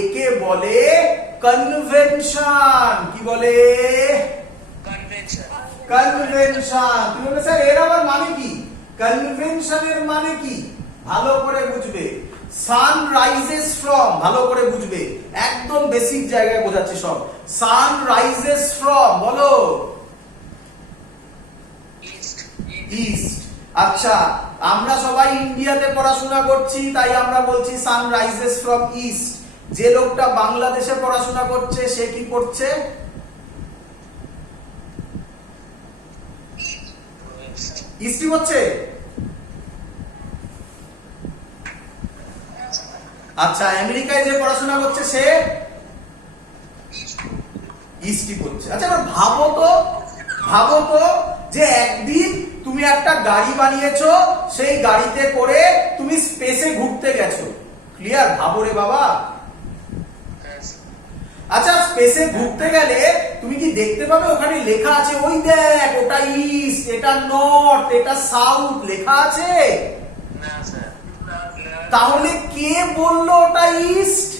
একে বলে কনভেনশন। কি বলে? কনভেনশন। তুমি বলবে স্যার এর আবার মানে কি? কনভেনশনের মানে কি ভালো করে বুঝবে। সান রাইজেস ফ্রম, ভালো করে বুঝবে, একদম বেসিক জায়গায় বোঝাচ্ছে সব। সান রাইজেস ফ্রম, বলো। ইস্ট। আচ্ছা, আমরা সবাই ইন্ডিয়াতে পড়াশোনা করছি, তাই আমরা বলছি সান রাইজেস ফ্রম ইস্ট। যে লোকটা বাংলাদেশে পড়াশোনা করছে সে কি করছে? ইস্টই হচ্ছে। আচ্ছা, আমেরিকায় যে পড়াশোনা করছে সে ইস্টই করছে। আচ্ছা, এবার ভাবো তো যে একদিন তুমি একটা গাড়ি বানিয়েছো, সেই গাড়িতে করে তুমি স্পেসে ঘুরতে গেছো। ক্লিয়ার? ভাবো রে বাবা। আচ্ছা, স্পেসে ঘুরতে গেলে তুমি কি দেখতে পাবে ওখানে লেখা আছে ওই দেখ ওটা ইস্ট, এটা নর্থ, এটা সাউথ লেখা আছে? তাহলে কে বললো ওটা ইস্ট?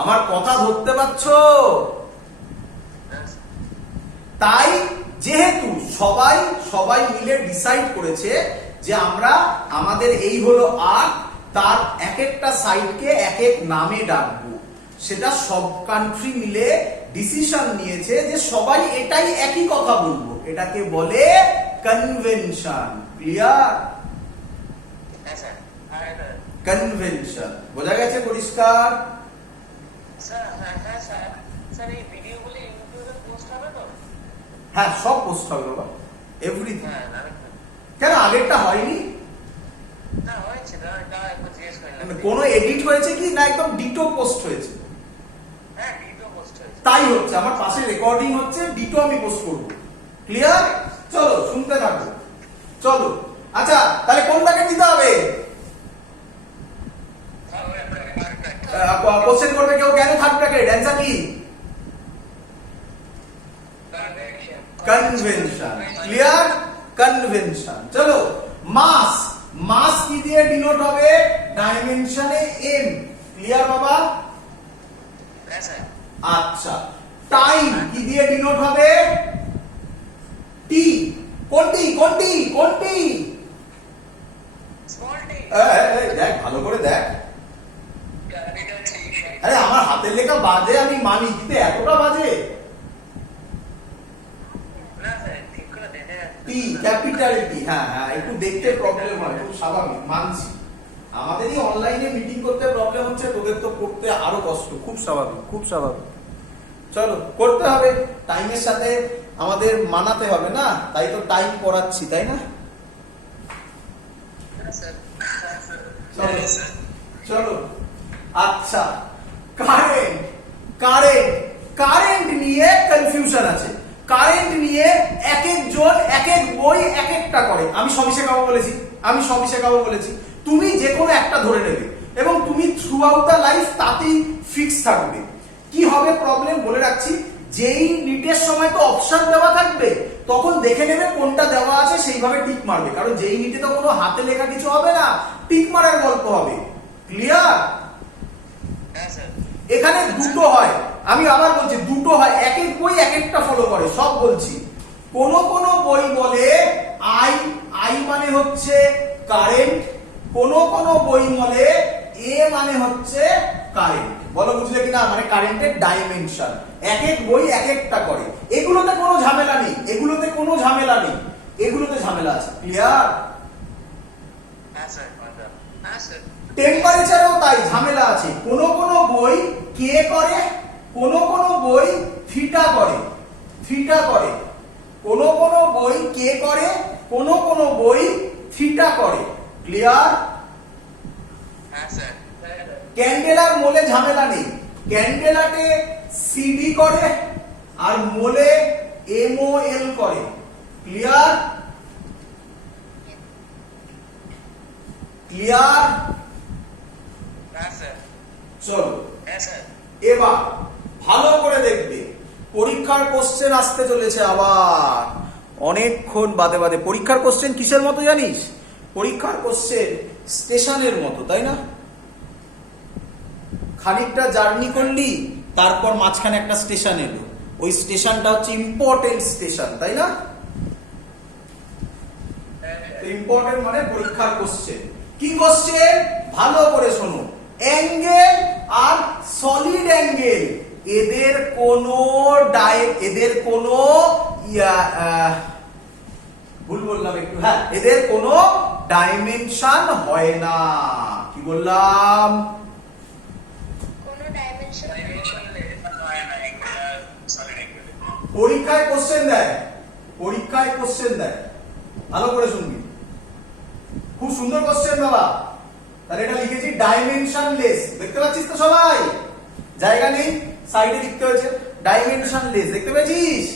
আমার কথা ধরতে পারছো? তাই যেহেতু সবাই মিলে ডিসাইড করেছে যে আমরা আমাদের এই হলো আর্থ, তার এক একটা সাইডকে এক এক নামে ডাকবো, সেটা সব কান্ট্রি মিলে ডিসিশন নিয়েছে যে সবাই এটাই একই কথা বলবো। এটাকে বলে কনভেনশন। ক্লিয়ার? কনভেনশন বোঝা গেছে? পরিষ্কার? হ্যাঁ, সব পোস্ট হবে বাবা, এভরিথিং। কেন আগেরটা হয়নি? কোন এডিট হয়েছে কি না একদম ডিটো পোস্ট হয়েছে? তাই হচ্ছে, আমার পাশে রেকর্ডিং হচ্ছে, ডিটো আমি পোস্ট করবো। ক্লিয়ার? চলো শুনতে থাকো, চলো। আচ্ছা, তাহলে কোনটাকে দিতে হবে? কোশ্চেন করবে কেউ, কেন থার্ড ব্র্যাকেট? অ্যান্সার কি? কনভেনশন। ক্লিয়ার? কনভেনশন। চলো, মাস কি দিয়ে ডিনোট হবে? ডাইমেনশনে এম। ক্লিয়ার বাবা? আচ্ছা, টাইম কি দিয়ে ডিনোট হবে? টি। কোনটি? দেখ ভালো করে দেখ। আরে আমার হাতের লেখা বাজে, আমি মানি, কিন্তু এতটা বাজে? টি, ক্যাপিটাল টি। হ্যাঁ, একটু দেখতে প্রবলেম হয়, খুব স্বাভাবিক, মানছি। আমাদেরই অনলাইনে মিটিং করতে প্রবলেম হচ্ছে, তোদের তো করতে আরো কষ্ট। খুব স্বাভাবিক। চলো, করতে হবে, টাইমের সাথে আমাদের মানাতে হবে না, তাই তো টাইম পড়াচ্ছি, তাই না? চলো। আচ্ছা, কারেন্ট নিয়ে কনফিউশন আছে। কারেন্ট নিয়ে এক একজন এক এক বই এক একটা করে। আমি সবই শেখাবো বলেছি। তুমি যে কোনো একটা ধরে নেবে এবং তুমি থ্রু আউট দ্য লাইফ তাতেই ফিক্স থাকবে। কি হবে প্রবলেম বলে রাখছি, যেই নিটের সময় তো অপশন দেওয়া থাকবে, তখন দেখে নেবে কোনটা দেওয়া আছে, সেইভাবে টিক মারবে। কারণ যেই নিটে তো কোনো হাতে লেখা কিছু হবে না, টিক মারার গল্প হবে। ক্লিয়ার? এখানে দুটো হয়, আমি আবার বলছি দুটো হয়, এক এক বই এক একটা ফলো করে, সব বলছি। কোন বই বলে আই মানে হচ্ছে কারেন্ট, কোন বই বলে এ মানে হচ্ছে কারেন্ট। বলো বুঝলে কিনা? মানে কারেন্টের ডাইমেনশন এক এক বই এক একটা করে। এগুলোতে কোনো ঝামেলা নেই, এগুলোতে ঝামেলা আছে। ক্লিয়ার? টেম্পারেচারও তাই ঝামেলা আছে। কোন বই কে করে, কোন বই থিটা করে। কোন বই কে করে, কোন বই থিটা করে। ক্লিয়ার? ক্যান্ডেলার মোলে ঝামেলা নেই, ক্যান্ডেলাতে সিডি করে আর মোলে এমওএল করে। ক্লিয়ার? চলো, এবার ভালো করে দেখবে, পরীক্ষার কোশ্চেন আসতে চলেছে আবার অনেকক্ষণ বাদে। পরীক্ষার কোশ্চেন কিসের মতো জানিস? পরীক্ষার কোশ্চেন স্টেশনের মতো, তাই না? খানিকটা জার্নি করলি, তারপর মাঝখানে একটা স্টেশন এলো, ওই স্টেশনটা হচ্ছে ইম্পর্টেন্ট স্টেশন, তাই না? ইম্পর্টেন্ট মানে পরীক্ষার কোশ্চেন। কি কোশ্চেন? ভালো করে শোনো। অ্যাঙ্গেল আর সলিড অ্যাঙ্গেল, এদের কোনো ভুল বললাম একটু, হ্যাঁ, এদের কোনো ডাইমেনশন হয় না। কি বললাম? পরীক্ষায় কোশ্চেন দেয়, পরীক্ষায় কোশ্চেন দেয়, ভালো করে শুনবি, খুব সুন্দর কোশ্চেন বাবা। তাহলে এটা লিখেছি ডাইমেনশনলেস, দেখতে পাচ্ছিস তো সবাই? জায়গা নেই, সাইডে লিখতে হয়েছে ডাইমেনশনলেস, দেখতে পেয়েছিস?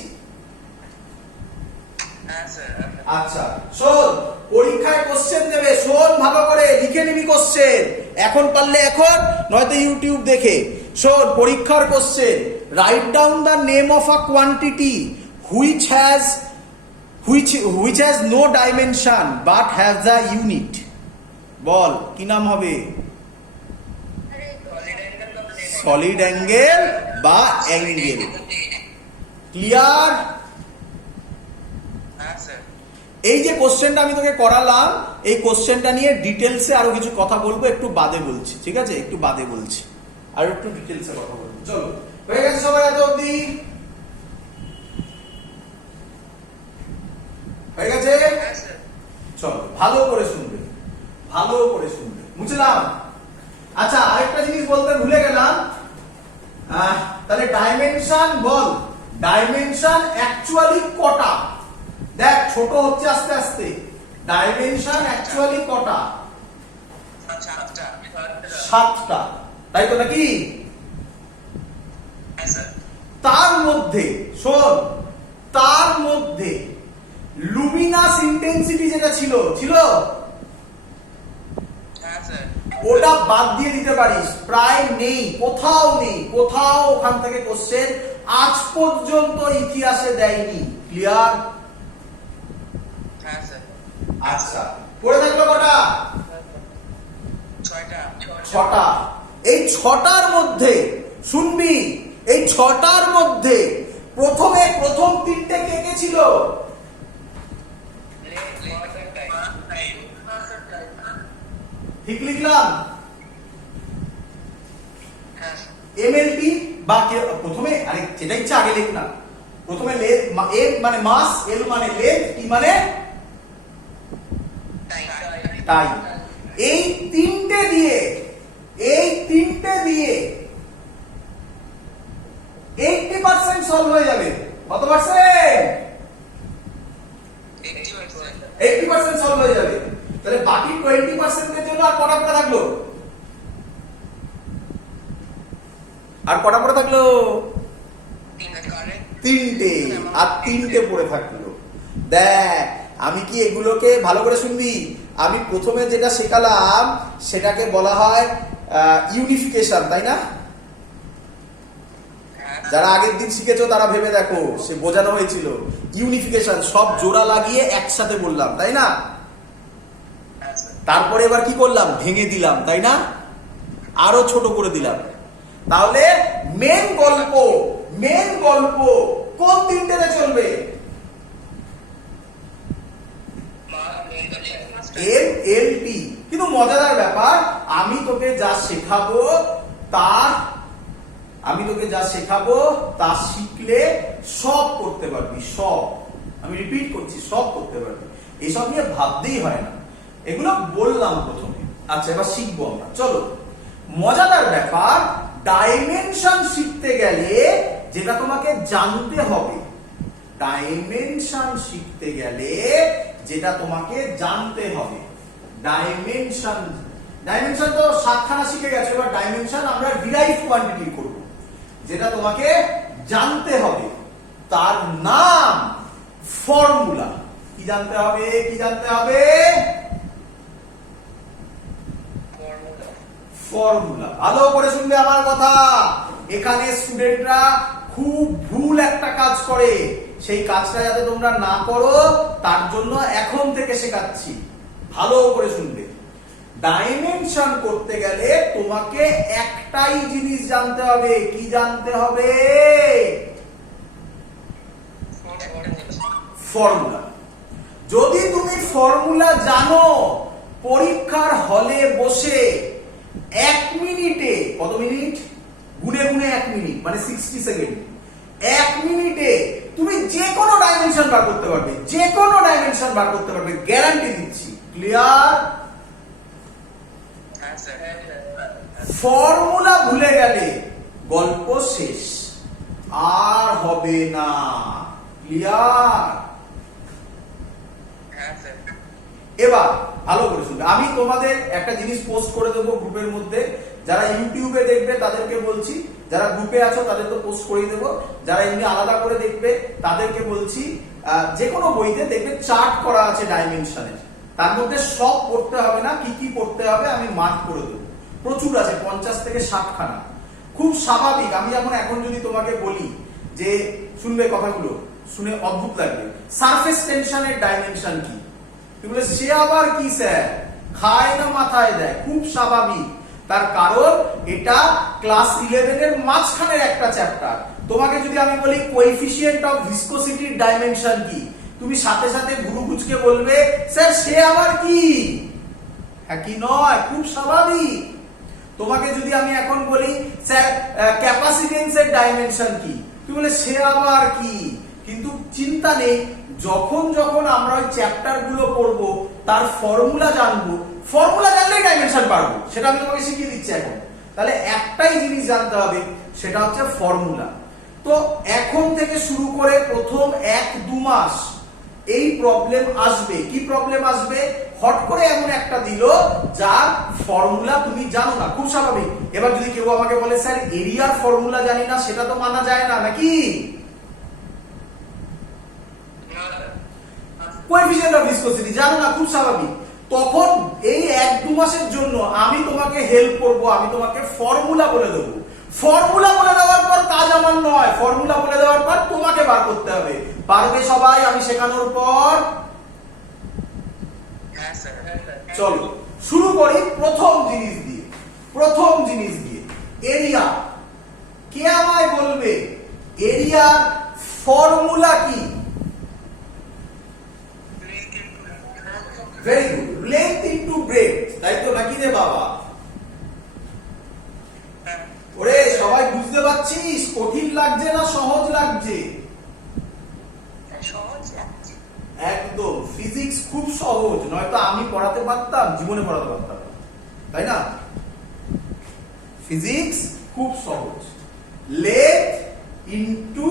আচ্ছা শোন, পরীক্ষায় কোশ্চেন দেবে, শোন ভালো করে, লিখে নিবি কোশ্চেন, এখন পারলে এখন, নয়তো ইউটিউব দেখে শোন। পরীক্ষার question, write down the name of a quantity which has no dimension but has the unit. বল কি নাম হবে? সলিড অ্যাঙ্গেল বা অ্যাঙ্গেল। ক্লিয়ার? এই যে কোশ্চেনটা আমি তোকে করালাম, এই কোশ্চেনটা নিয়ে ডিটেলসে আরো কিছু কথা বলবো, একটু বাদে বলছি, ঠিক আছে? একটু বাদে বলছি, আর একটু ডিটেলসে কথা বলবো। চলো, হয়ে গেছে সবাই এত অবধি? হয়ে গেছে? চলো ভালো করে শুনবে, ভালো করে শুনবে, বুঝলাম? আচ্ছা, আরেকটা জিনিস বলতে ভুলে গেলাম, তাহলে ডাইমেনশন বল, ডাইমেনশন অ্যাকচুয়ালি কটা? দেখ, ছোট হচ্ছে আস্তে আস্তে। ডাইমেনশন অ্যাকচুয়ালি কটা? 7টা, তাই তো নাকি? তার মধ্যে শোন, তার মধ্যে লুমিনাস ইন্টেন্সিটি যেটা ছিল ওটা বাদ দিয়ে দিতে পারিস, প্রায় নেই, কোথাও নেই, কোথাও ওখান থেকে কোশ্চেন আজ পর্যন্ত ইতিহাসে দেয়নি। ক্লিয়ার? আচ্ছা, পড়ে থাকলো কটা? 6টা। এই 6টার মধ্যে শুনবি, এই 6টার মধ্যে প্রথম 3টে কে কে ছিল? ঠিক লিখলাম? এমএলটি বা প্রথমে, আরে যেটা ইচ্ছা আগে লিখ না। প্রথমে এম মানে মাস, এল মানে লেন্থ, টি মানে টাইম। এই 3টে দিয়ে 80% সলভ হয়ে যাবে। কত পার্সেন্ট? 80% সলভ হয়ে যাবে। তাহলে বাকি 20% এর জন্য আর কটা পড়ে থাকলো? আর কটা পড়ে থাকলো? 3টে। আর 3টে পড়ে থাকলো। দেখ, আমি কি এগুলোকে ভালো করে শুনবি? আমি প্রথমে যেটা শেখালাম সেটাকে বলা হয় ইউনিফিকেশন, তাই না? যারা আগের দিন শিখেছো তারা ভেবে দেখো, সে বোঝানো হয়েছিল ইউনিফিকেশন, সব জোড়া লাগিয়ে একসাথে বললাম, তাই না? তারপরে এবার কি করলাম? ভেঙে দিলাম, তাই না? আরো ছোট করে দিলাম। তাহলে মেন গল্প কোন 3টেতে চলবে? এম এল টি। কিন্তু মজাদার ব্যাপার, আমি তোকে যা শেখাবো তা শিখলে সব করতে পারবি, সব। আমি রিপিট করছি, সব করতে পারবি, এসব নিয়ে ভাবতেই হয় না। এগুলো বললাম প্রথমে। আচ্ছা, এবার শিখবো আমরা। চলো, মজাদার ব্যাপার, ডাইমেনশন শিখতে গেলে যেটা তোমাকে জানতে হবে, ডাইমেনশন শিখতে গেলে যেটা তোমাকে জানতে হবে, ডাইমেনশন তো 7খানা শিখে গেছো, এবার ডাইমেনশন আমরা ডিরাইভড কোয়ান্টিটি করব। যেটা তোমাকে জানতে হবে তার নাম ফর্মুলা। কি জানতে হবে? ফর্মুলা। ভালো করে শুনবে আমার কথা। এখানে স্টুডেন্টরা খুব ভুল একটা কাজ করে, সেই কাজটা যাতে তোমরা না করো তার জন্য এখন থেকে শেখাচ্ছি, ভালো করে শুনবে। ডাইমেনশন করতে গেলে তোমাকে একটাই জিনিস জানতে হবে। কি জানতে হবে? ফর্মুলা। যদি তুমি ফর্মুলা জানো, পরীক্ষার হলে বসে 1 মিনিটে, কত মিনিট? গুনে গুনে 1 মিনিট মানে 60 সেকেন্ড, 1 মিনিটে তুমি যে কোনো ডাইমেনশন বার করতে পারবে, যে কোনো ডাইমেনশন বার করতে পারবে, গ্যারান্টি দিচ্ছি। ক্লিয়ার? ফর্মুলা ভুলে গেলে গল্প শেষ, আর হবে না। ক্লিয়ার? এবার ভালো করে শুনবে, আমি তোমাদের একটা জিনিস পোস্ট করে দেবো গ্রুপের মধ্যে। যারা ইউটিউবে দেখবে তাদেরকে বলছি, যারা গ্রুপে আছো তাদের তো পোস্ট করেই দেবো, যারা এমনি আলাদা করে দেখবে তাদেরকে বলছি, যে কোনো বইতে দেখবে চার্ট করা আছে ডাইমেনশনের, তার মধ্যে সব পড়তে হবে না, কি কি পড়তে হবে আমি মার্ক করে দেবো। প্রচুর আছে, 50 থেকে 60 খানা। খুব স্বাভাবিক। আমি এখন যদি তোমাকে বলি যে, শুনবে কথাগুলো, শুনে অদ্ভুত লাগবে, সারফেস টেনশনের ডাইমেনশন কি, তুমি বলে সে আবার কি স্যার, খায় না মাথায় দেয়। খুব স্বাভাবিক, তার কারণ এটা ক্লাস 11 এর মাঝখানের একটা চ্যাপ্টার। তোমাকে যদি আমি বলি কোএফিসিয়েন্ট অফ ভিসকোসিটির ডাইমেনশন কি, তুমি সাথে সাথে গুরু গুচকে বলবে স্যার সে আবার কি। হ্যাঁ কি নয়? খুব স্বাভাবিক। তোমাকে যদি আমি এখন বলি স্যার ক্যাপাসিটেন্সের ডাইমেনশন কি, তুমি বলে সে আবার কি। কিন্তু চিন্তা নেই, যখন যখন আমরা ওই চ্যাপ্টার গুলো পড়বো তার ফর্মুলা জানবো, ফর্মুলা জানলেই ডাইমেনশন পারবো, সেটা আমি তোমাকে শিখিয়ে দিচ্ছি এখন। তাহলে একটাই জিনিস জানতে হবে, সেটা হচ্ছে ফর্মুলা। তো এখন থেকে শুরু করে প্রথম 1-2 মাস এই প্রবলেম আসবে। কি প্রবলেম আসবে? হট করে এমন একটা দিল যার ফর্মুলা তুমি জানো না, খুব স্বাভাবিক। এবার যদি কেউ আমাকে বলে স্যার এরিয়ার ফর্মুলা জানি না, সেটা তো মানা যায় না নাকি? কোএফিসিয়েন্ট অফ ভিসকোসিটি জানো না, খুব স্বাভাবিক। তখন এই 1-2 মাসের জন্য আমি তোমাকে হেল্প করব, আমি তোমাকে ফর্মুলা বলে দেবো। ফর্মুলা বলে দেওয়ার পর কাজ আমার নয়, ফর্মুলা বলে দেওয়ার পর তোমাকে বার করতে হবে। পারবে সবাই আমি শেখানোর পর? চলো শুরু করি প্রথম জিনিস দিয়ে। প্রথম জিনিস দিয়ে এরিয়া। কে আমায় বলবে এরিয়ার ফর্মুলা কি? Very good, length into breadth, তাই তো নাকি রে বাবা? ওরে সবাই বুঝতে পারছিস? কঠিন লাগছে না সহজ লাগছে? একদম। ফিজিক্স খুব সহজ, নয়তো আমি পড়াতে পারতাম, জীবনে পড়াতে পারতাম, তাই না? ফিজিক্স খুব সহজ। লেন্থ ইনটু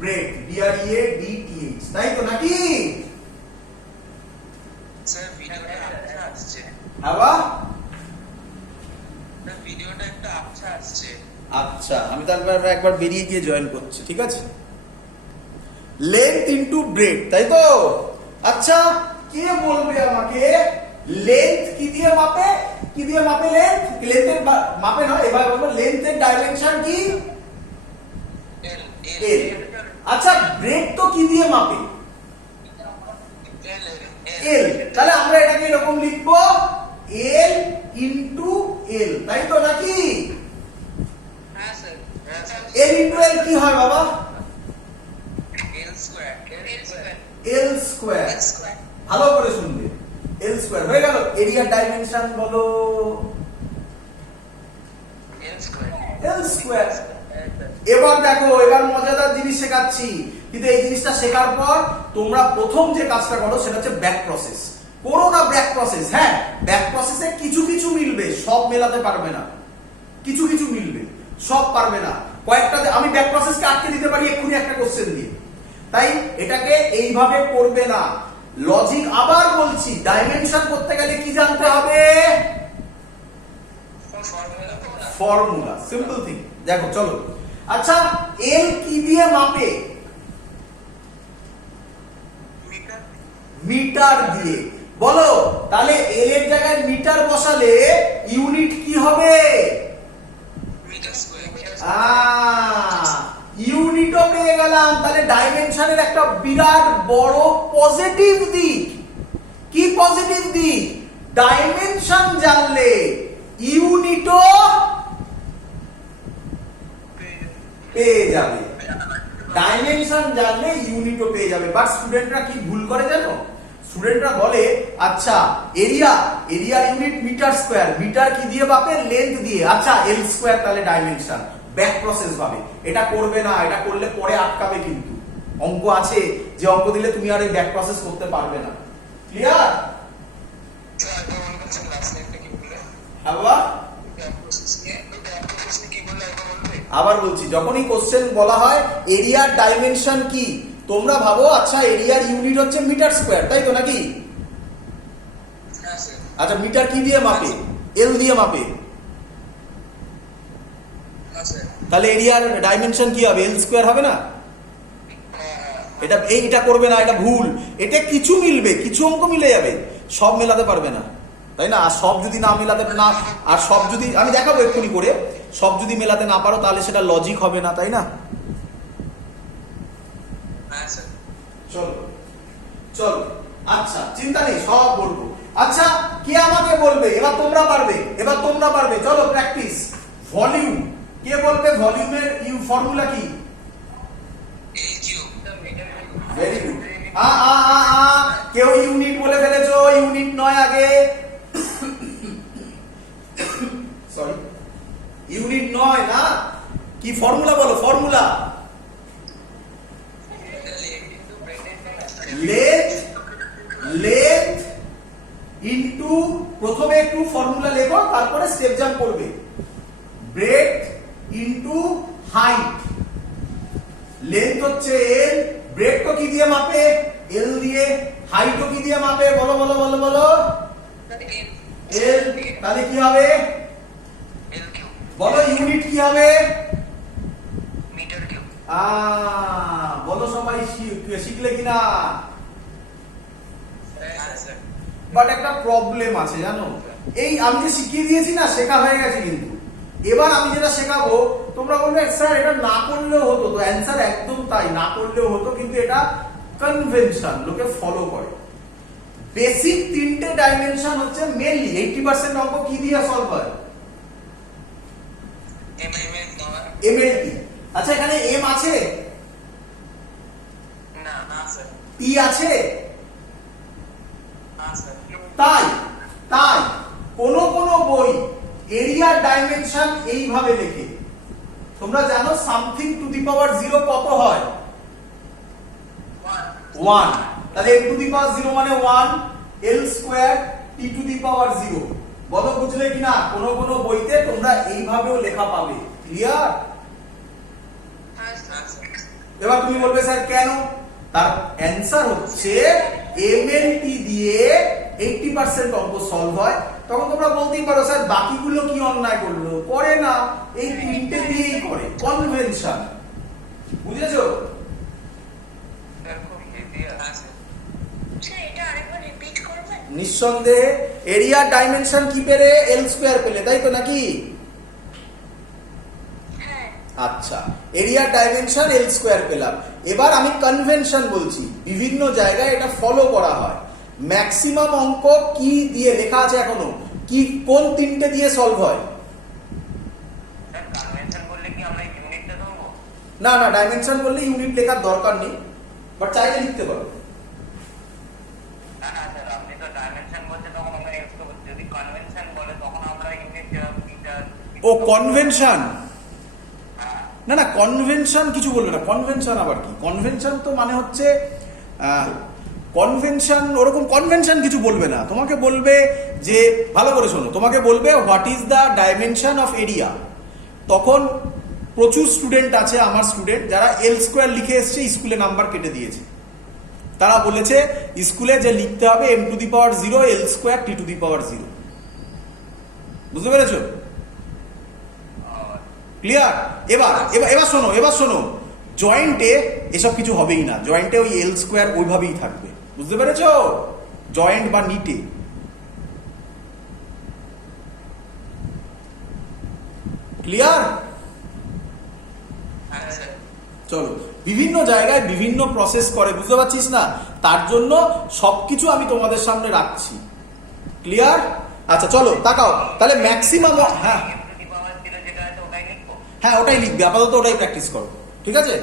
ব্রেডথ, BREADTH, তাই তো নাকি? স্যার ভিডিওটা আচ্ছা আসছে। আবার ভিডিওটা একটা আচ্ছা আসছে। আচ্ছা, আমি তারপর একবার বেরিয়ে গিয়ে জয়েন করছি, ঠিক আছে? লেন্থ ইনটু ব্রেডথ, তাই তো? আচ্ছা, কে বলবে আমাকে লেন্থ কি দিয়ে মাপে? কি দিয়ে মাপে লেন্থ? লেন্থের মাপে না, এবার বলবো লেন্থের ডাইমেনশন কি? এল। আচ্ছা, ব্রেডথ তো কি দিয়ে মাপে? এল। তাহলে আমরা এটাকে এরকম লিখবো এল ইনটু এল, তাই তো নাকি? হ্যাঁ স্যার। এল ইনটু এল কি হয় বাবা? এল স্কয়ার। এল স্কয়ার। ভালো করে শুনবে, এল স্কয়ার হয়ে গেল। এরিয়ার ডাইমেনশন বলো? এল স্কয়ার। এল স্কয়ার। এবার দেখো, এবার মজাদার জিনিস শেখাচ্ছি, কিন্তু এই জিনিসটা শেখার পর তোমরা প্রথম যে কাজটা করো সেটা হচ্ছে ব্যাক প্রসেস। করো না ব্যাক প্রসেস। হ্যাঁ, ব্যাক প্রসেসে কিছু কিছু মিলবে, সব মেলাতে পারবে না। কিছু কিছু মিলবে, সব পারবে না। কয়েকটা আমি ব্যাক প্রসেসকে আটকে দিতে পারি এক্ষুনি একটা কোশ্চেন দিয়ে। তাই এটাকে এইভাবে করবে না। লজিক আবার বলছি, ডাইমেনশন করতে গেলে কি জানতে হবে? ফর্মুলা। Simple thing. দেখো চলো। আচ্ছা, এল কি দিয়ে মাপে? মিটার দিয়ে। বলো তাহলে এল এর জায়গায় মিটার বসালে ইউনিট কি হবে? ইউনিটও পেয়ে গেলাম। তাহলে ডাইমেনশনের একটা বিরাট বড় পজিটিভ দিক। কি পজিটিভ দিক? ডাইমেনশন জানলে ইউনিটও পেয়ে যাবে। ডাইমেনশন জানলে ইউনিটও পেয়ে যাবে। বাট স্টুডেন্টরা কি ভুল করে জানো? স্টুডেন্টরা বলে আচ্ছা এরিয়ার ইউনিট মিটার স্কয়ার, মিটার কি দিয়ে মাপে? লেন্থ দিয়ে। আচ্ছা এল স্কয়ার তাহলে ডাইমেনশন, ব্যাক প্রসেস ভাবে। এটা করবে না, এটা করলে পরে আটকাবে। কিন্তু অঙ্ক আছে যে অঙ্ক দিলে তুমি আর এই ব্যাক প্রসেস করতে পারবে না। ক্লিয়ার? আবার বলছি, যখনই কোশ্চেন বলা হয় এরিয়ার ডাইমেনশন কি, তোমরা ভাবো আচ্ছা এরিয়ার ইউনিট হচ্ছে মিটার স্কয়ার, তাই তো নাকি? আচ্ছা মিটার কি দিয়ে মাপে? এল দিয়ে মাপে। তাহলে এরিয়ার ডাইমেনশন কি হবে? এল স্কয়ার হবে না? এটা করবে না, এটা ভুল। এটা কিছু মিলবে, কিছু অঙ্ক মিলে যাবে, সব মেলাতে পারবে না, তাই না? আর সব যদি না মেলাতে না, আর সব যদি আমি দেখাবো এক্ষুনি করে, সব যদি মেলাতে না পারো তাহলে সেটা লজিক হবে না, তাই না? চলো চলো, আচ্ছা চিন্তা নেই, সব বলবো। আচ্ছা কে আমাকে বলবে? এবার তোমরা পারবে, এবার তোমরা পারবে। চলো প্র্যাকটিস। ভলিউম, কে বলবে ভলিউমের ফর্মুলা কি? Very good. কেউ ইউনিট বলে ফেলেছো, ইউনিট নয় আগে, সরি ইউনিট নয় না, কি ফর্মুলা বলো? ফর্মুলা লেন্থ ইনটু, প্রথমে একটু ফর্মুলা লেখো তারপরে স্টেপ জাম্প করবে। Breadth into height. লেন্থ হচ্ছে এল, ব্রেডথ কি দিয়ে মাপে? এল দিয়ে। হাইট কি দিয়ে মাপে? বলো বলো বলো বলো। এল। তাহলে কি হবে? বলো ইউনিট কি হবে? Metre cube. বলো সবাই শিখলে কিনা? বাট একটা প্রবলেম আছে জানো, এই আমি যে শিখিয়ে দিয়েছি না, শেখা হয়ে গেছে, কিন্তু এবার আমি যেটা শেখাবো তোমরা বলবে স্যার এটা না করলেও হতো। তো অ্যান্সার একদম তাই, না করলেও হতো, কিন্তু এটা কনভেনশন, লোকে ফলো করে। বেসিক তিনটে ডাইমেনশন হচ্ছে মেইনলি 80% অঙ্ক কি দিয়ে সলভ হয়? এমএলটি। আচ্ছা এখানে এম আছে? না না স্যার। টি আছে? না স্যার। তাই তাই কোন কোন বই এরিয়ার ডাইমেনশন এইভাবে লেখে। তোমরা জানো সামথিং টু দি পাওয়ার 0 কত হয়? 1। তাহলে m টু দি পাওয়ার 0 মানে 1, l square t to the power 0। বলো বুঝলে কিনা? কোন কোন বইতে তোমরা এইভাবেও লেখা পাবে। ক্লিয়ার? এবার তুমি বলবে স্যার কেন? তার অ্যানসার হচ্ছে এমএলটি দিয়ে 80% অঙ্ক সলভ হয়। তখন তোমরা বলতেই পারো স্যার বাকিগুলো কি অন্যায় করলো? করে না, এই তিনটে দিয়েই করে, কনভেনশন। বুঝেছো? নিঃসন্দেহে এরিয়া ডাইমেনশন কি পেলে? এল স্কয়ার পেলে, তাই তো নাকি? আচ্ছা এরিয়া ডাইমেনশন এল স্কয়ার পেলাম। এবার আমি কনভেনশন বলছি, বিভিন্ন জায়গায় এটা ফলো করা হয়। ম্যাক্সিমাম অঙ্ক কি দিয়ে লেখা আছে এখনো? কি কোন তিনটে দিয়ে সলভ হয়? কনভেনশন বললে কি আমরা ইউনিটটা ধরবো? না না, ডাইমেনশন বললে ইউনিট লেখার দরকার নেই, বাট চাইলে লিখতে পারো। না না স্যার, আপনি তো ডাইমেনশন বলতে তখন আমরা ইউজ করব। যদি কনভেনশন বলে তখন আমরা ইউনিট মিটার। ও কনভেনশন, না না কনভেনশন কিছু বলবে না। কনভেনশন আবার কি? কনভেনশন তো মানে হচ্ছে কনভেনশন, ওরকম কনভেনশন কিছু বলবে না। তোমাকে বলবে যে, ভালো করে শোনো, তোমাকে বলবে what is the dimension of area. তখন প্রচুর স্টুডেন্ট আছে, আমার স্টুডেন্ট, যারা এল স্কয়ার লিখে এসছে, স্কুলে নাম্বার কেটে দিয়েছে। তারা বলেছে স্কুলে যে লিখতে হবে m to the power 0 l square t to the power 0। বুঝতে পেরেছো? ক্লিয়ার? এবার শোনো জয়েন্টে এসব কিছু হবেই না। জয়েন্টে ওই এল স্কয়ার ওইভাবেই থাকবে। বুঝতে পেরেছো? জয়েন্ট বা নিটে। ক্লিয়ার? চলো, বিভিন্ন জায়গায় বিভিন্ন প্রসেস করে, বুঝতে পারছিস না? তার জন্য সবকিছু আমি তোমাদের সামনে রাখছি। ক্লিয়ার? আচ্ছা চলো তাকাও, তাহলে ম্যাক্সিমাম, হ্যাঁ m to the power 0 যেটা আছে ওটাই লিখবো। হ্যাঁ ওটাই লিখবে, আপাতত ওটাই প্র্যাকটিস করো, ঠিক আছে?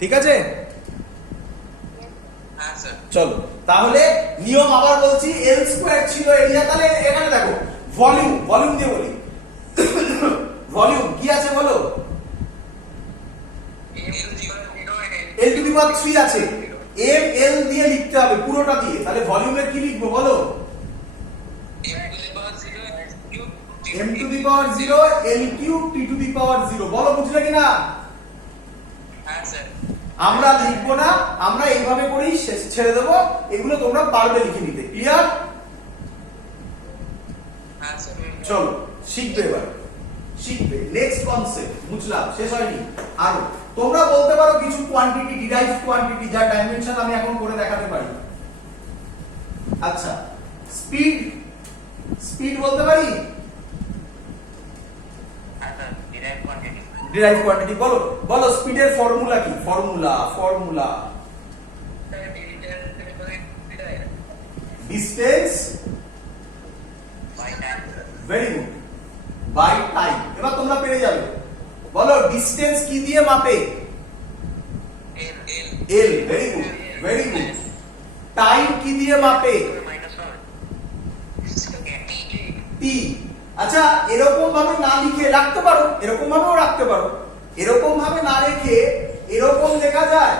ঠিক আছে, হ্যাঁ স্যার। চলো তাহলে নিয়ম আবার বলছি, এল স্কোয়ার ছিল এরিয়া, তাহলে এখানে দেখো ভলিউম, ভলিউম দিয়ে বলি ভলিউম কি আছে বলো? এল টু দি পাওয়ার 3 আছে, এম এল দিয়ে লিখতে হবে পুরোটা দিয়ে, তাহলে ভলিউমের কি লিখবো বলো? M to the power 0 L cube T to the power 0, বলো বুঝলে কিনা? হ্যাঁ স্যার। আমরা লিখবো না, আমরা এইভাবে করেই ছেড়ে দেবো, এগুলো তোমরা পারবে লিখে নিতে, ক্লিয়ার? হ্যাঁ স্যার। চলো শিখবে এবার, শিখবে। নেক্সট কনসেপ্ট বুঝলাম, শেষ হয়নি আরো। তোমরা বলতে পারো কিছু কোয়ান্টিটি, ডিরাইভড কোয়ান্টিটি যার ডাইমেনশন আমি এখন করে দেখাতে পারি। আচ্ছা স্পিড, স্পিড বলতে পারি? হ্যাঁ sir, derive quantity. Derived quantity বলো, বলো স্পিডের ফর্মুলা কি? Formula distance by time. Very good, by time. এবার তোমরা পেরে যাবে, বলো ডিসটেন্স কি দিয়ে মাপে? L, very good, very good. Time কি দিয়ে মাপে? টি। আচ্ছা এরকম ভাবে না লিখে রাখতে পারো, এরকম ভাবেও রাখতে পারো, এরকম ভাবে না রেখে এরকম লেখা যায়,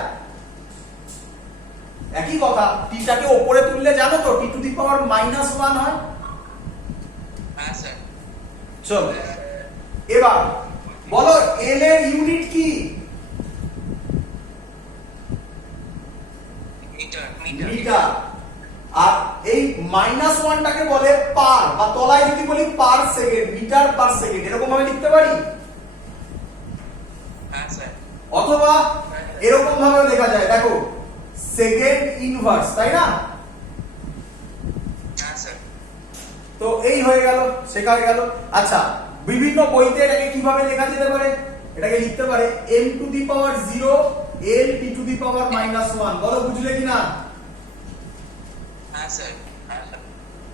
একই কথা। টিটাকে উপরে তুললে জানো তো টি টু দি পাওয়ার -1 হয়। হ্যাঁ স্যার। চলো এবার বলো এল এর ইউনিট কি? মিটার। আর এই -1টাকে বলে পার, বা তলায় যদি বলি per second, metre per second, এরকম ভাবে লিখতে পারি। হ্যাঁ স্যার। অথবা এরকম ভাবে লেখা যায়, দেখো সেকেন্ড ইনভার্স, তাই না? হ্যাঁ স্যার। তো এই হয়ে গেল, শেখা হয়ে গেল। আচ্ছা বিভিন্ন বইতে এটাকে কিভাবে লেখা যেতে পারে? এটাকে লিখতে পারে m to the power 0 l t to the power -1, বলো বুঝলে কিনা? হ্যাঁ স্যার। হ্যাঁ স্যার।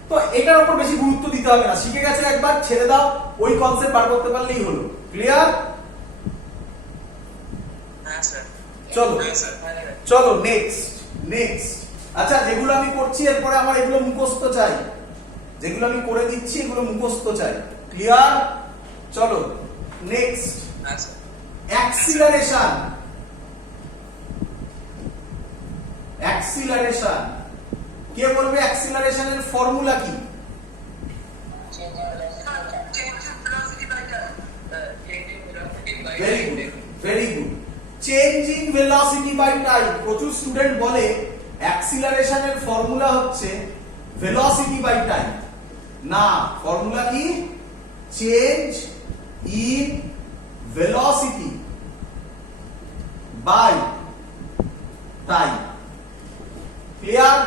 তো এটার উপর বেশি গুরুত্ব দিতে হবে না, শিখে গেছে একবার, ছেড়ে দাও, ওই কনসেপ্ট বার করতে পারলেই হলো, ক্লিয়ার? হ্যাঁ স্যার। চলো হ্যাঁ স্যার। চলো নেক্সট। আচ্ছা যেগুলো আমি করছি এরপরে আমার এগুলো মুখস্থ চাই, যেগুলো আমি করে দিচ্ছি এগুলো মুখস্থ চাই, ক্লিয়ার? চলো নেক্সট, হ্যাঁ স্যার। অ্যাক্সিলারেশন। অ্যাক্সিলারেশন কে বলবে? অ্যাক্সিলারেশনের ফর্মুলা কি? Very good, very good. Change in velocity by time. প্রচুর স্টুডেন্ট বলে অ্যাক্সিলারেশনের ফর্মুলা হচ্ছে ভেলোসিটি বাই টাইম। না, ফর্মুলা কি? Change in velocity by time, clear?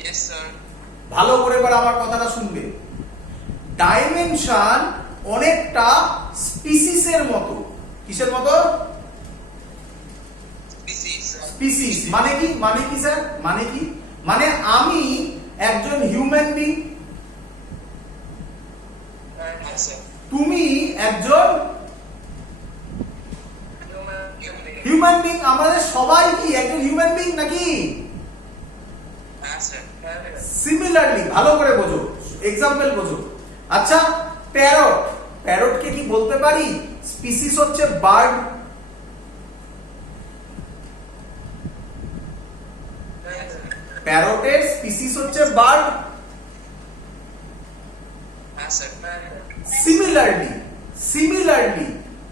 Yes sir. ভালো করে এবার আমার কথাটা শুনবে। ডাইমেনশন অনেকটা স্পিসিসের মতো। কিসের মতো? স্পিসিস। মানে কি? মানে কি স্যার? মানে কি? মানে আমি একজন হিউম্যান বিং, হ্যাঁ স্যার। তুমি একজন হিউম্যান বিং, আমাদের সবাই কি একজন হিউম্যান বিং নাকি? হ্যাঁ স্যার। সিমিলারলি, ভালো করে বোঝো, এক্সাম্পল বোঝো। আচ্ছা প্যারট, প্যারটকে কি বলতে পারি স্পিসিস হচ্ছে বার্ড? প্যারটের স্পিসিস হচ্ছে বার্ড। হ্যাঁ স্যার। সিমিলারলি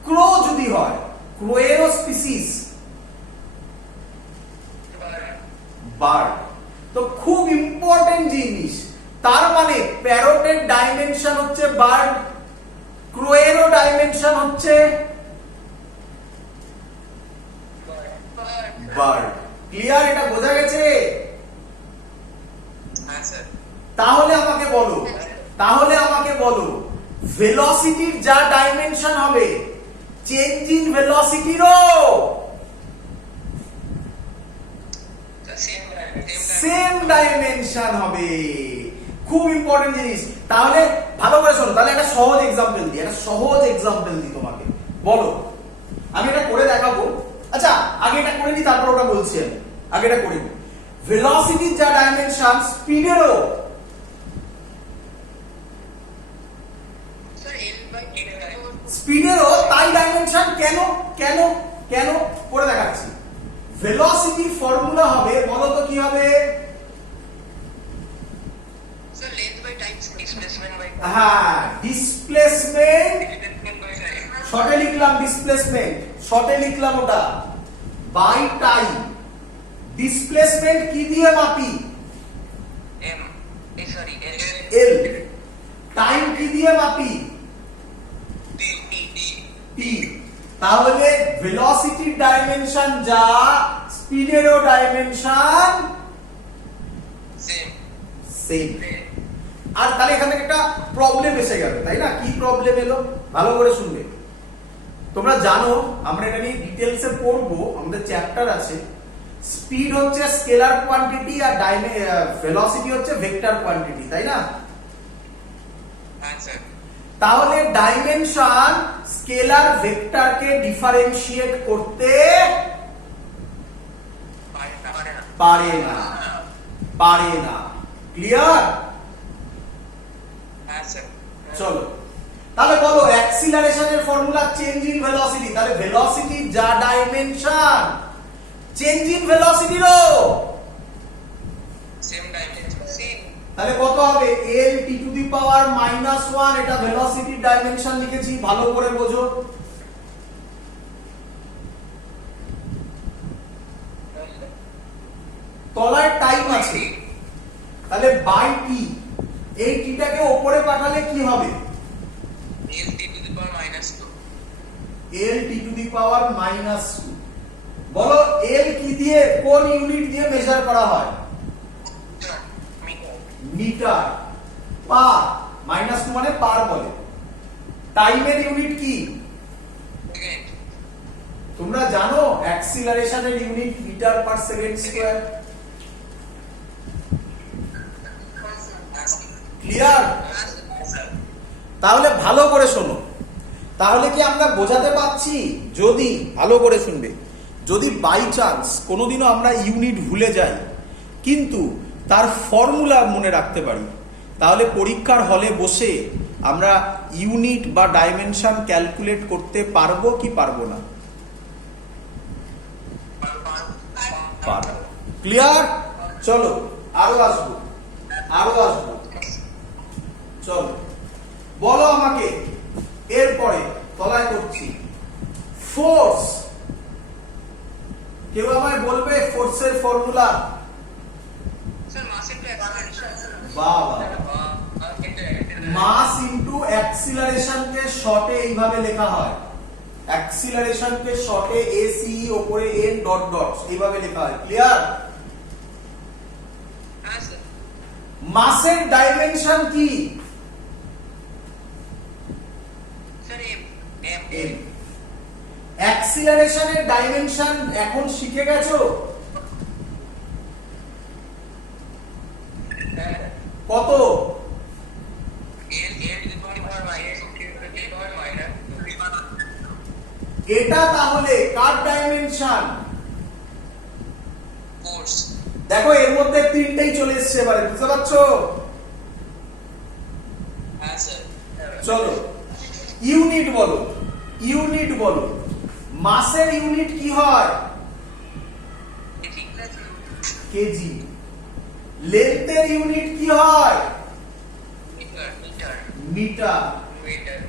ক্রো যদি হয়, ক্রোয়েরও স্পিসিস বার্ড। তো খুব ইম্পর্টেন্ট জিনিস, তার মানে প্যারটের ডাইমেনশন হচ্ছে বার্ড, ক্রোয়েরও ডাইমেনশন হচ্ছে বার্ড। ক্লিয়ার? এটা বোঝা গেছে? হ্যাঁ স্যার। তাহলে আমাকে বলো ভেলোসিটির যা ডাইমেনশন হবে, চেঞ্জ ইন ভেলোসিটিরও সেম ডাইমেনশন হবে। খুব ইম্পর্টেন্ট জিনিস। তাহলে ভালো করে শোনো, তাহলে একটা সহজ এক্সাম্পল দিই তোমাকে। বলো, আমি এটা করে দেখাবো। আচ্ছা, আগে এটা করে নি, তারপর ওটা বলছি। আমি আগে এটা করে নি। ভেলোসিটির যা ডাইমেনশন, স্পিডেরও তাই ডাইমেনশন। কেন কেন কেন করে দেখাচ্ছি। ভেলোসিটির ফর্মুলা হবে, বলো তো কি হবে? হ্যাঁ, ডিসপ্লেসমেন্ট। শর্টে লিখলাম ডিসপ্লেসমেন্ট, শর্টে লিখলাম ওটা, বাই টাইম। ডিসপ্লেসমেন্ট কি দিয়ে মাপি? এল। টাইম কি দিয়ে মাপি? টি। তাহলে ভেলোসিটির ডাইমেনশন যা, স্পিডেরও ডাইমেনশন সেম। আর তাহলে এখানে একটা প্রবলেম এসে গেল, তাই না? কি প্রবলেম এলো ভালো করে শুনবে। তোমরা জানো, আমরা এটা নিয়ে ডিটেইলসে পড়বো, আমাদের চ্যাপ্টার আছে। স্পিড হচ্ছে স্কেলার কোয়ান্টিটি আর ভেলোসিটি হচ্ছে ভেক্টর কোয়ান্টিটি, তাই না? তাহলে ডাইমেনশন স্কেলার ভেক্টরকে ডিফারেন্সিয়েট করতে পারে না। ক্লিয়ার? চলো তাহলে বলো, অ্যাক্সিলারেশনের ফর্মুলা চেঞ্জ ইন ভেলোসিটি। তাহলে ভেলোসিটি যা ডাইমেনশন, চেঞ্জ ইন ভেলোসিটিরও সেম ডাইমেনশন। তাহলে কত হবে? l t to the power -1। এটা ভেলোসিটির ডাইমেনশন লিখেছি, ভালো করে বোঝো। তলায় টাইম আছে, তাহলে বাই টি। এই টিটাকে উপরে পাঠালে কি হবে? l t to the power -2। l t to the power -2। বলো, l কি দিয়ে, কোন ইউনিট দিয়ে মেজার করা হয়? মিটার। পার, -2 মানে পার বলে। টাইমের ইউনিট কি? তোমরা জানো অ্যাক্সিলারেশনের unit metre per second square. Clear? তাহলে ভালো করে শোনো, তাহলে কি আমরা বোঝাতে পারছি? যদি ভালো করে শুনবে, যদি বাই চান্স কোনোদিনও আমরা ইউনিট ভুলে যাই কিন্তু তার ফর্মুলা মনে রাখতে পারি, তাহলে পরীক্ষার হলে বসে আমরা ইউনিট বা ডাইমেনশন ক্যালকুলেট করতে পারবো কি পারবো না? পারবো। ক্লিয়ার? চলো আরো আসবো। চলো বলো আমাকে, এরপরে তলায় করছি ফোর্স। কেউ আমায় বলবে ফোর্সের ফর্মুলা? মাস ইনটু অ্যাক্সিলারেশন কে শর্টে এইভাবে লেখা হয়। অ্যাক্সিলারেশন কে শর্টে এসি উপরে এন ডট ডট এইভাবে লেখা হয়। ক্লিয়ার? মাসের ডাইমেনশন কি? অ্যাক্সিলারেশনের ডাইমেনশন এখন শিখে গেছো? কত? এটা তাহলে কার ডাইমেনশন? দেখো এর মধ্যে তিনটেই চলে এসছে এবারে, বুঝতে পারছো? চলো ইউনিট বলো, মাসের ইউনিট কি হয়? কেজি। লেন্থের ইউনিট কি হয়? মিটার।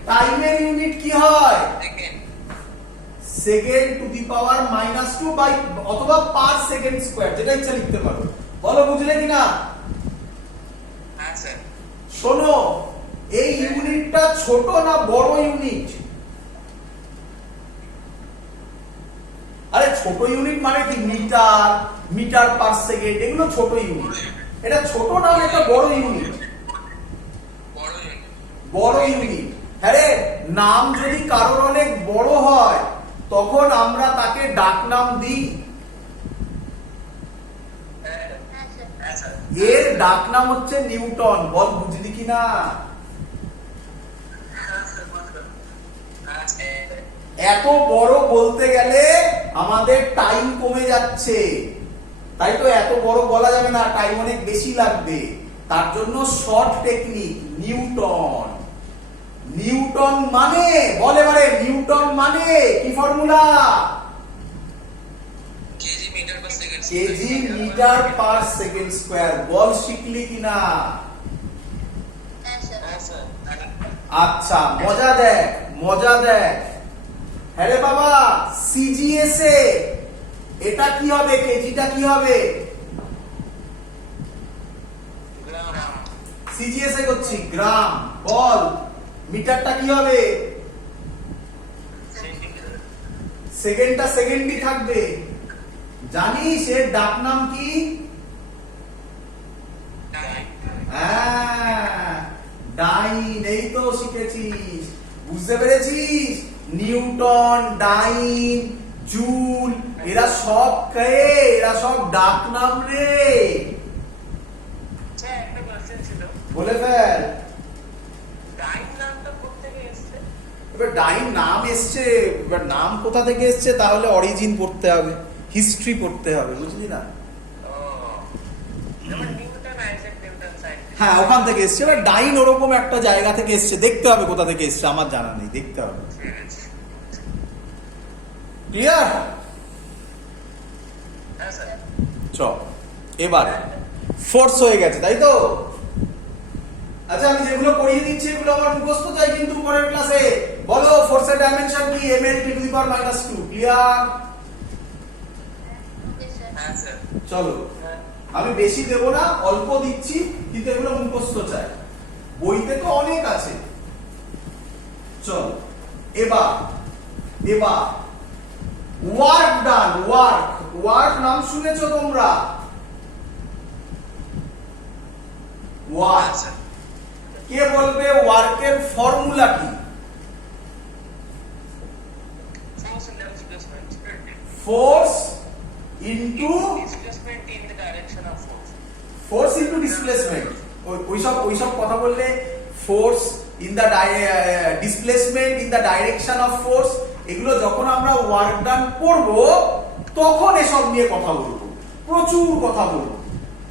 টাইমের ইউনিট কি হয়? Second to the power -2 by অথবা পার সেকেন্ড স্কয়ার, যেটা ইচ্ছা লিখতে পারো। বলো বুঝলে কিনা? শোনো, এই ইউনিটটা ছোট না বড় ইউনিট? আরে ছোট ইউনিট মানে কি? মিটার পার সেকেন্ড, এগুলো ছোট ইউনিট। এটা ছোট না, এটা বড় ইউনিট। বড় ইউনিট। হ্যাঁ, নাম যদি কারোর অনেক বড় হয় তখন আমরা তাকে ডাকনাম দিই। এর ডাক নাম হচ্ছে নিউটন। বল বুঝলি কিনা? এত বড় বলতে গেলে আমাদের টাইম কমে যাচ্ছে, তাই তো এত বড় বলা যাবে না, টাইম অনেক বেশি লাগবে। তার জন্য শর্ট টেকনিক নিউটন। নিউটন মানে বলে এবারে, নিউটন মানে কি formula? KG metre per second. KG metre per second square. বল শিখলি কিনা? হ্যাঁ স্যার। আচ্ছা, মজা দেখ, মজা দেখ। হ্যাঁ রে বাবা, সিজিএস এ এটা কি হবে? কেজিটা কি হবে? গ্রাম। সিজিএস এ করছি গ্রাম। বল মিটারটা কি হবে? সেন্টিমিটার। সেকেন্ডটা সেকেন্ডই থাকবে। জানিস এর ডাক নাম কি? টাইম। হ্যাঁ, ডাইন। এই তো শিখেছিস, বুঝতে পেরেছিস? নিউটন, ডাইন, জুল এরা সব কে? এরা সব ডাক নাম রে। স্যার একটা কোশ্চেন ছিল, বলে ফেল। টাইম নামটা কোত্থেকে এসেছে? এবার ডাইন নাম এসছে, এবার নাম কোথা থেকে এসছে তাহলে অরিজিন পড়তে হবে, হিস্ট্রি পড়তে হবে, বুঝলি না? ও যেমন নিউটন, আইজ্যাক নিউটন সায়েন্টিস্ট। হ্যাঁ, ওখান থেকে এসছে। এবার ডাইন ওরকম একটা জায়গা থেকে এসছে, দেখতে হবে কোথা থেকে এসছে, আমার জানা নেই, দেখতে হবে। ঠিক আছে। ক্লিয়ার? হ্যাঁ স্যার। চ এবার ফোর্স হয়ে গেছে, তাই তো? আচ্ছা, আমি যেগুলো পড়িয়ে দিচ্ছি এগুলো আমার মুখস্থ চাই কিন্তু পরের ক্লাসে। বলো ফোর্সের ডাইমেনশন কি? ml two the power -2। Clear? হ্যাঁ স্যার। চলো, হ্যাঁ। আমি বেশি দেব না, অল্প দিচ্ছি, কিন্তু এগুলো মুখস্থ চাই। বইতে তো অনেক আছে। চলো এবার এবার ওয়ার্ক ডান। ওয়ার্ক, ওয়ার্ক নাম শুনেছো তোমরা? ওয়ার্ক, আচ্ছা। কে বলবে ওয়ার্কের ফর্মুলা কি? Force and displacement. Force into Displacement in the direction of force. Force into displacement. ওইসব কথা বললে force in the displacement in the direction of force, এগুলো যখন আমরা ওয়ার্ক ডান করব তখন এসব নিয়ে কথা বলবো, প্রচুর কথা বলবো।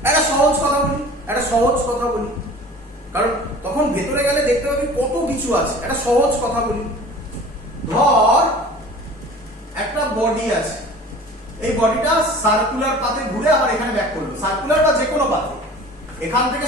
একটা সহজ কথা বলি, একটা সহজ কথা বলি, কারণ তখন ভেতরে গেলে দেখতে পাবি কত কিছু আছে। একটা সহজ কথা বলি, ধর একটা বডি আছে, এই বডিটা সার্কুলার পাথে ঘুরে আবার এখানে ব্যাক করলো, সার্কুলার বা যে কোনো পাথে, এখান থেকে